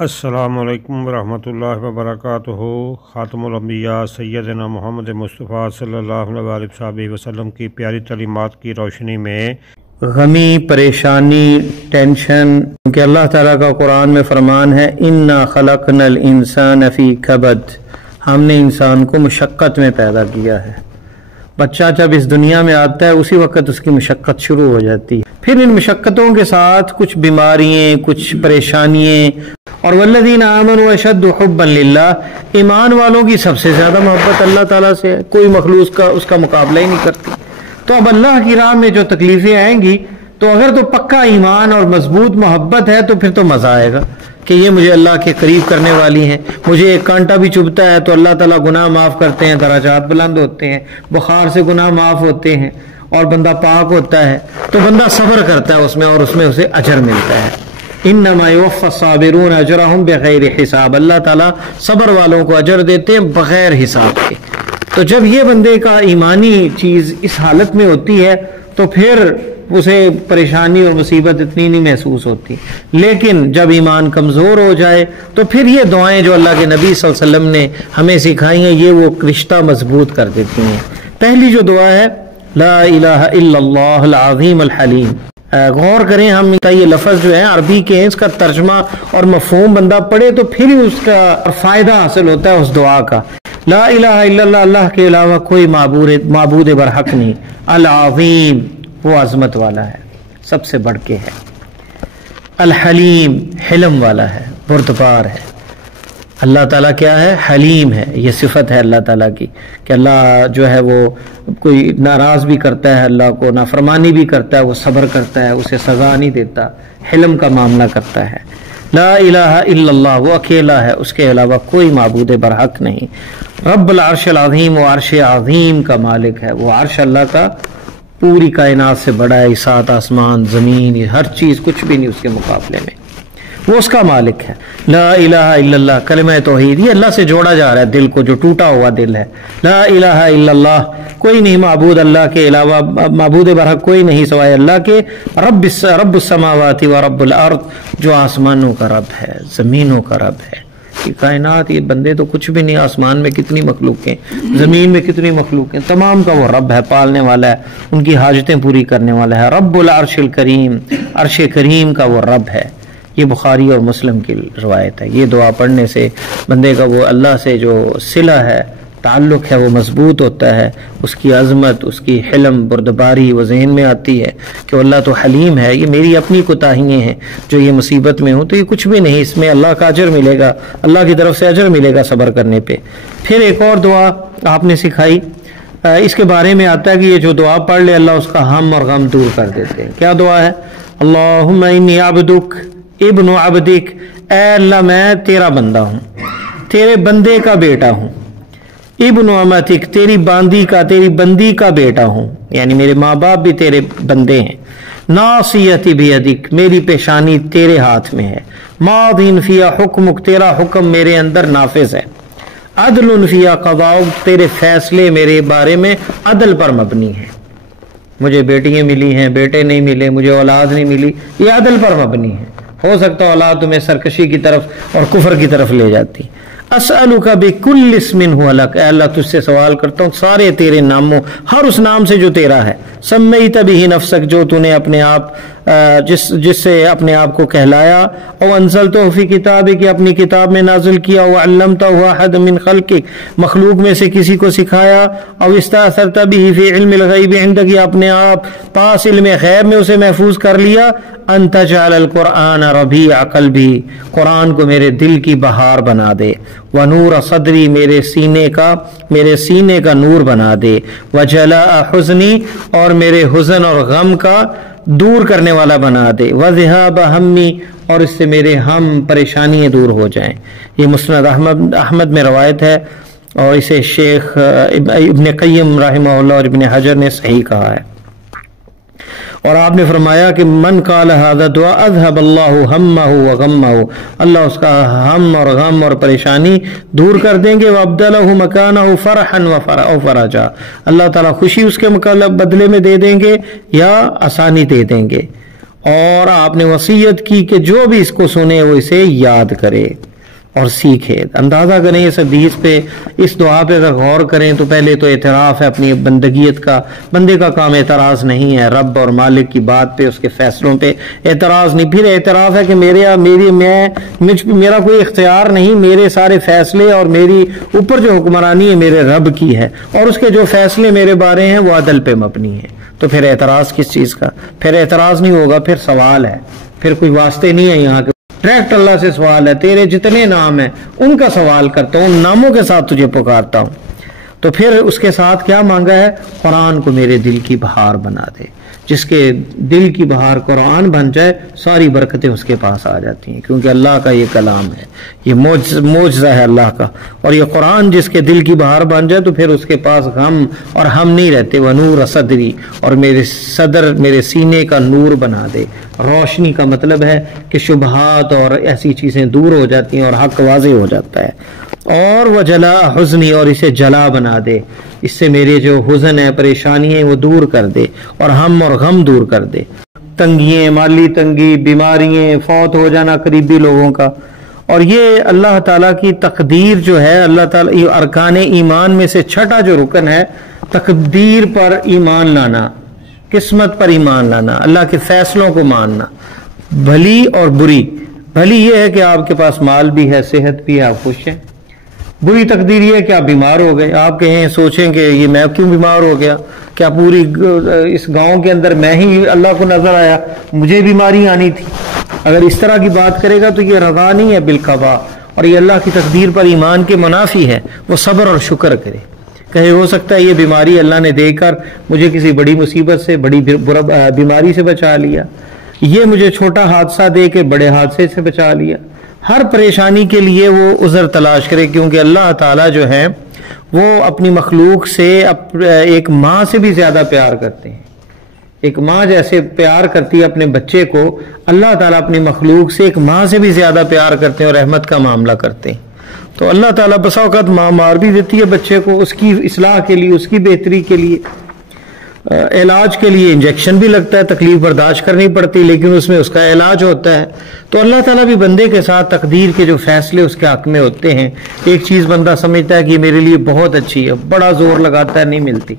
السلام علیکم ورحمۃ اللہ وبرکاتہ۔ خاتم الانبیاء سیدنا محمد مصطفیٰ صلی اللہ علیہ وسلم کی پیاری تعلیمات کی روشنی میں غمی، پریشانی، ٹینشن، کہ اللہ تعالیٰ کا قرآن میں فرمان ہے اِنَّا خَلَقْنَا الْإِنسَانَ فِي كَبَدٍ، ہم نے انسان کو مشقت میں پیدا کیا ہے۔ بچہ جب اس دنیا میں آتا ہے اسی وقت اس کی مشقت شروع ہو جاتی ہے، پھر ان مشقتوں کے ساتھ کچھ بیماریاں، کچھ پریشانیاں، اور والذین آمنوا اشد حبا للہ، ایمان والوں کی سب سے زیادہ محبت اللہ تعالیٰ سے ہے، کوئی مخلوق اس کا مقابلہ ہی نہیں کرتی۔ تو اب اللہ کی راہ میں جو تکلیفیں آئیں گی تو اگر تو پکا ایمان اور مضبوط محبت ہے تو پھر تو مزہ آئے گا کہ یہ مجھے اللہ کے قریب کرنے والی ہیں، مجھے ایک کانٹا بھی چبھتا ہے تو اللہ تعالیٰ گناہ معاف کرتے ہیں، درجات بلند ہوتے ہیں، بخار سے گناہ معاف ہوتے ہیں اور بندہ پاک ہوتا ہے، تو بندہ صبر کرتا ہے اس میں اور اس میں اسے اجر ملتا ہے۔ انما یوفی الصابرون اجرہم بغیر حساب، اللہ تعالیٰ صبر والوں کو اجر دیتے ہیں بغیر حساب کے۔ تو جب یہ بندے کا ایمانی چیز اس حالت میں ہوتی ہے تو پھر اسے پریشانی اور مصیبت اتنی نہیں محسوس ہوتی، لیکن جب ایمان کمزور ہو جائے تو پھر یہ دعائیں جو اللہ کے نبی صلی اللہ علیہ وسلم نے ہمیں سکھائی ہیں یہ وہ رشتہ مضبوط کر دیتی ہیں۔ پہلی جو دعا ہے لا الہ الا اللہ العظیم الحلیم، غور کریں ہم یہ لفظ جو ہے عربی کے ہیں، اس کا ترجمہ اور مفہوم بندہ پڑھے تو پھر ہی اس کا فائدہ حاصل ہوتا ہے اس دعا کا۔ لا الہ الا اللہ، اللہ کے علاوہ کوئی معبود برحق نہیں، العظیم وہ عظمت والا ہے، سب سے بڑھ کے ہے، الحلیم حلم والا ہے، بردبار ہے۔ اللہ تعالیٰ کیا ہے؟ حلیم ہے، یہ صفت ہے اللہ تعالیٰ کی کہ اللہ جو ہے وہ کوئی ناراض بھی کرتا ہے، اللہ کو نافرمانی بھی کرتا ہے، وہ صبر کرتا ہے، اسے سزا نہیں دیتا، حلم کا معاملہ کرتا ہے۔ لا الہ الا اللہ، وہ اکیلا ہے، اس کے علاوہ کوئی معبود برحق نہیں۔ رب العرش العظیم، وہ عرش عظیم کا مالک ہے، وہ عرش اللہ کا پوری کائنات سے بڑا ہے، سات آسمان، زمین، ہر چیز کچھ بھی نہیں اس کے مقابلے میں، وہ اس کا مالک ہے۔ لا الہ الا اللہ، کلمہ توحید، یہ اللہ سے جوڑا جا رہا ہے دل کو، جو ٹوٹا ہوا دل ہے۔ لا الہ الا اللہ، کوئی نہیں معبود اللہ کے علاوہ، معبود برحق کوئی نہیں سوائے اللہ کے۔ رب السماوات و رب الارض، جو آسمانوں کا رب ہے، زمینوں کا رب ہے۔ یہ کائنات، یہ بندے تو کچھ بھی نہیں، آسمان میں کتنی مخلوقیں، زمین میں کتنی مخلوقیں، تمام کا وہ رب ہے، پالنے والا ہے، ان کی حاجتیں پوری کرنے والا ہے۔ رب العرش الکریم، عرش کریم کا وہ رب ہے۔ یہ بخاری اور مسلم کی روایت ہے۔ یہ دعا پڑھنے سے بندے کا وہ اللہ سے جو صلہ ہے، تعلق ہے، وہ مضبوط ہوتا ہے، اس کی عظمت، اس کی حلم، بردباری وہ ذہن میں آتی ہے کہ اللہ تو حلیم ہے، یہ میری اپنی کوتاہیاں ہیں جو یہ مصیبت میں ہوں تو یہ کچھ بھی نہیں، اس میں اللہ کا اجر ملے گا، اللہ کی طرف سے اجر ملے گا صبر کرنے پہ۔ پھر ایک اور دعا آپ نے سکھائی، اس کے بارے میں آتا ہے کہ یہ جو دعا پڑھ لے اللہ اس کا ہم اور غم دور کر دیتے ہیں۔ کیا دعا ہے؟ اللہم انی عبدک ابن عبدک، اے اللہ میں تیرا بندہ ہوں، تیرے بندے کا بیٹا ہوں، ابن امتک، تیری باندی کا، تیری بندی کا بیٹا ہوں، یعنی میرے ماں باپ بھی تیرے بندے ہیں۔ ناصیتی بیدک، میری پیشانی تیرے ہاتھ میں ہے۔ ماض فی حکمک، تیرا حکم میرے اندر نافذ ہے۔ عدل فی قضاؤک، تیرے فیصلے میرے بارے میں عدل پر مبنی ہیں۔ مجھے بیٹیاں ملی ہیں، بیٹے نہیں ملے، مجھے اولاد نہیں ملی، یہ عدل پر مبنی ہے۔ ہو سکتا اولاد تمہیں سرکشی کی طرف اور کفر کی طرف لے جاتی۔ اسألک بکل اسم هو لک، اے اللہ تجھ سے سوال کرتا ہوں سارے تیرے ناموں، ہر اس نام سے جو تیرا ہے، سمیت بہ نفسک، جو تو نے اپنے آپ جس سے اپنے آپ کو کہلایا، او انزلتہ فی کتابک، اپنی کتاب میں نازل کیا، او علمتہ احد من خلقک، مخلوق میں سے کسی کو سکھایا، او استاثرت بہ فی علم الغیب عندک، اپنے آپ پاس علم غیب میں اسے محفوظ کر لیا، ان تجعل القرآن ربیع قلبی، قرآن کو میرے دل کی بہار بنا دے، ونور صدری، میرے سینے کا نور بنا دے، وجلاء حزنی، اور میرے حزن اور غم کا دور کرنے والا بنا دے، وذهاب ہمی، اور اس سے میرے ہم پریشانیاں دور ہو جائیں۔ یہ مسند احمد میں روایت ہے اور اسے شیخ ابن قیم رحمہ اللہ اور ابن حجر نے صحیح کہا ہے۔ اور آپ نے فرمایا کہ من قال هذا دعا اذهب الله همه وغمه، اللہ اس کا ہم اور غم اور پریشانی دور کر دیں گے، وابدله مكانه فرحا وفرجا، اللہ تعالیٰ خوشی اس کے بدلے میں دے دیں گے یا آسانی دے دیں گے۔ اور آپ نے وصیت کی کہ جو بھی اس کو سنے وہ اسے یاد کرے اور سیکھے۔ اندازہ کریں اس حدیث پہ، اس دعا پہ اگر غور کریں تو پہلے تو اعتراف ہے اپنی بندگیت کا، بندے کا کام اعتراض نہیں ہے، رب اور مالک کی بات پہ، اس کے فیصلوں پہ اعتراض نہیں، پھر اعتراف ہے کہ میرا کوئی اختیار نہیں، میرے سارے فیصلے اور میری اوپر جو حکمرانی ہے میرے رب کی ہے، اور اس کے جو فیصلے میرے بارے ہیں وہ عدل پہ مبنی ہیں۔ تو پھر اعتراض کس چیز کا؟ پھر اعتراض نہیں ہوگا، پھر سوال ہے، پھر کوئی واسطے نہیں ہے یہاں کے، ڈائریکٹ اللہ سے سوال ہے، تیرے جتنے نام ہیں ان کا سوال کرتا ہوں، ان ناموں کے ساتھ تجھے پکارتا ہوں۔ تو پھر اس کے ساتھ کیا مانگا ہے؟ قرآن کو میرے دل کی بہار بنا دے۔ جس کے دل کی بہار قرآن بن جائے ساری برکتیں اس کے پاس آ جاتی ہیں، کیونکہ اللہ کا یہ کلام ہے، یہ معجزہ ہے اللہ کا، اور یہ قرآن جس کے دل کی بہار بن جائے تو پھر اس کے پاس غم اور ہم نہیں رہتے۔ وَنُورَ صَدْرِی، اور میرے صدر، میرے سینے کا نور بنا دے۔ روشنی کا مطلب ہے کہ شبہات اور ایسی چیزیں دور ہو جاتی ہیں اور حق واضح ہو جاتا ہے۔ اور وَجَلَا حُزْنِی، اور اسے جلا بنا دے، اس سے میرے جو حزن ہے، پریشانی ہے وہ دور کر دے، اور ہم اور غم دور کر دے، تنگیاں، مالی تنگی، بیماریاں، فوت ہو جانا قریبی لوگوں کا۔ اور یہ اللہ تعالیٰ کی تقدیر جو ہے، اللہ تعالیٰ یہ ارکان ایمان میں سے چھٹا جو رکن ہے، تقدیر پر ایمان لانا، قسمت پر ایمان لانا، اللہ کے فیصلوں کو ماننا، بھلی اور بری۔ بھلی یہ ہے کہ آپ کے پاس مال بھی ہے، صحت بھی ہے، آپ خوش ہیں۔ بری تقدیر یہ ہے کہ آپ بیمار ہو گئے، آپ کہیں سوچیں کہ یہ میں کیوں بیمار ہو گیا، کیا پوری اس گاؤں کے اندر میں ہی اللہ کو نظر آیا، مجھے بیماری آنی تھی۔ اگر اس طرح کی بات کرے گا تو یہ رضا نہیں ہے بالقضاء، اور یہ اللہ کی تقدیر پر ایمان کے منافی ہے۔ وہ صبر اور شکر کرے، کہے ہو سکتا ہے یہ بیماری اللہ نے دے کر مجھے کسی بڑی مصیبت سے، بڑی بیماری سے بچا لیا، یہ مجھے چھوٹا حادثہ دے کے بڑے حادثے سے بچا لیا۔ ہر پریشانی کے لیے وہ عذر تلاش کرے، کیونکہ اللہ تعالیٰ جو ہے وہ اپنی مخلوق سے ایک ماں سے بھی زیادہ پیار کرتے ہیں۔ ایک ماں جیسے پیار کرتی ہے اپنے بچے کو، اللہ تعالیٰ اپنی مخلوق سے ایک ماں سے بھی زیادہ پیار کرتے ہیں اور رحمت کا معاملہ کرتے ہیں۔ تو اللہ تعالیٰ بسا اوقات ماں مار بھی دیتی ہے بچے کو، اس کی اصلاح کے لیے، اس کی بہتری کے لیے، علاج کے لیے انجیکشن بھی لگتا ہے، تکلیف برداشت کرنی پڑتی، لیکن اس میں اس کا علاج ہوتا ہے۔ تو اللہ تعالیٰ بھی بندے کے ساتھ تقدیر کے جو فیصلے اس کے حق میں ہوتے ہیں، ایک چیز بندہ سمجھتا ہے کہ یہ میرے لیے بہت اچھی ہے، بڑا زور لگاتا ہے، نہیں ملتی،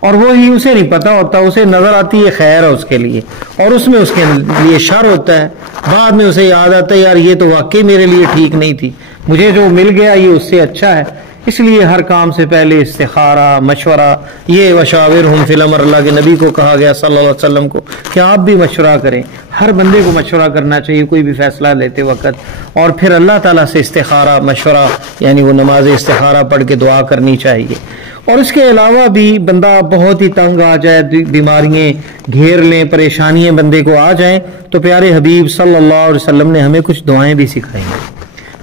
اور وہی اسے نہیں پتا ہوتا، اسے نظر آتی ہے خیر ہے اس کے لیے، اور اس میں اس کے لیے شر ہوتا ہے۔ بعد میں اسے یاد آتا ہے یار یہ تو واقعی میرے لیے ٹھیک نہیں تھی، مجھے جو مل گیا یہ اس سے اچھا ہے۔ اس لیے ہر کام سے پہلے استخارہ، مشورہ، یہ وشاورہم فی الامر، اللہ کے نبی کو کہا گیا صلی اللہ علیہ وسلم کو کہ آپ بھی مشورہ کریں، ہر بندے کو مشورہ کرنا چاہیے کوئی بھی فیصلہ لیتے وقت، اور پھر اللہ تعالیٰ سے استخارہ، مشورہ، یعنی وہ نماز استخارہ پڑھ کے دعا کرنی چاہیے۔ اور اس کے علاوہ بھی بندہ بہت ہی تنگ آ جائے، بیماریاں گھیر لیں، پریشانیاں بندے کو آ جائیں، تو پیارے حبیب صلی اللہ علیہ وسلم نے ہمیں کچھ دعائیں بھی سکھائی ہیں،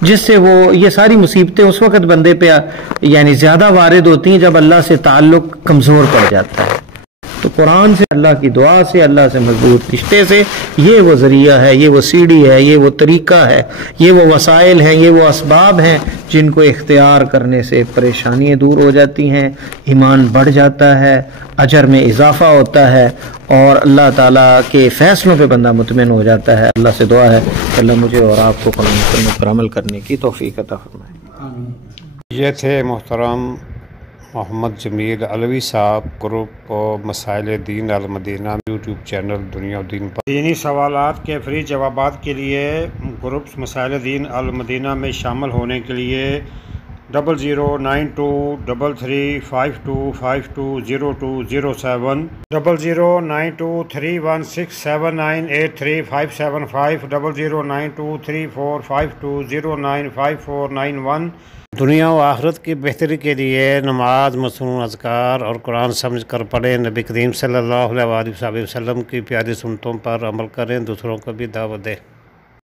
جس سے وہ یہ ساری مصیبتیں اس وقت بندے پہ یعنی زیادہ وارد ہوتی ہیں جب اللہ سے تعلق کمزور پڑ جاتا ہے۔ تو قرآن سے، اللہ کی دعا سے، اللہ سے مضبوط رشتے سے، یہ وہ ذریعہ ہے، یہ وہ سیڑھی ہے، یہ وہ طریقہ ہے، یہ وہ وسائل ہیں، یہ وہ اسباب ہیں جن کو اختیار کرنے سے پریشانیاں دور ہو جاتی ہیں، ایمان بڑھ جاتا ہے، اجر میں اضافہ ہوتا ہے، اور اللہ تعالیٰ کے فیصلوں پہ بندہ مطمئن ہو جاتا ہے۔ اللہ سے دعا ہے کہ اللہ مجھے اور آپ کو قرآن سنت پر عمل کرنے کی توفیق عطا فرمائے۔ یہ تھے محترم محمد جمیل علوی صاحب، گروپ مسائل دین المدینہ یوٹیوب چینل دنیا و دین پر دینی سوالات کے فری جوابات کے لیے گروپ مسائل دین المدینہ میں شامل ہونے کے لیے 00923352520207 00923167983575 00923452095491 دنیا و آخرت کی بہتری کے لیے نماز، مصنون اذکار اور قرآن سمجھ کر پڑھیں، نبی کریم صلی اللہ علیہ وآلہ وسلم کی پیاری سنتوں پر عمل کریں، دوسروں کو بھی دعوت دیں۔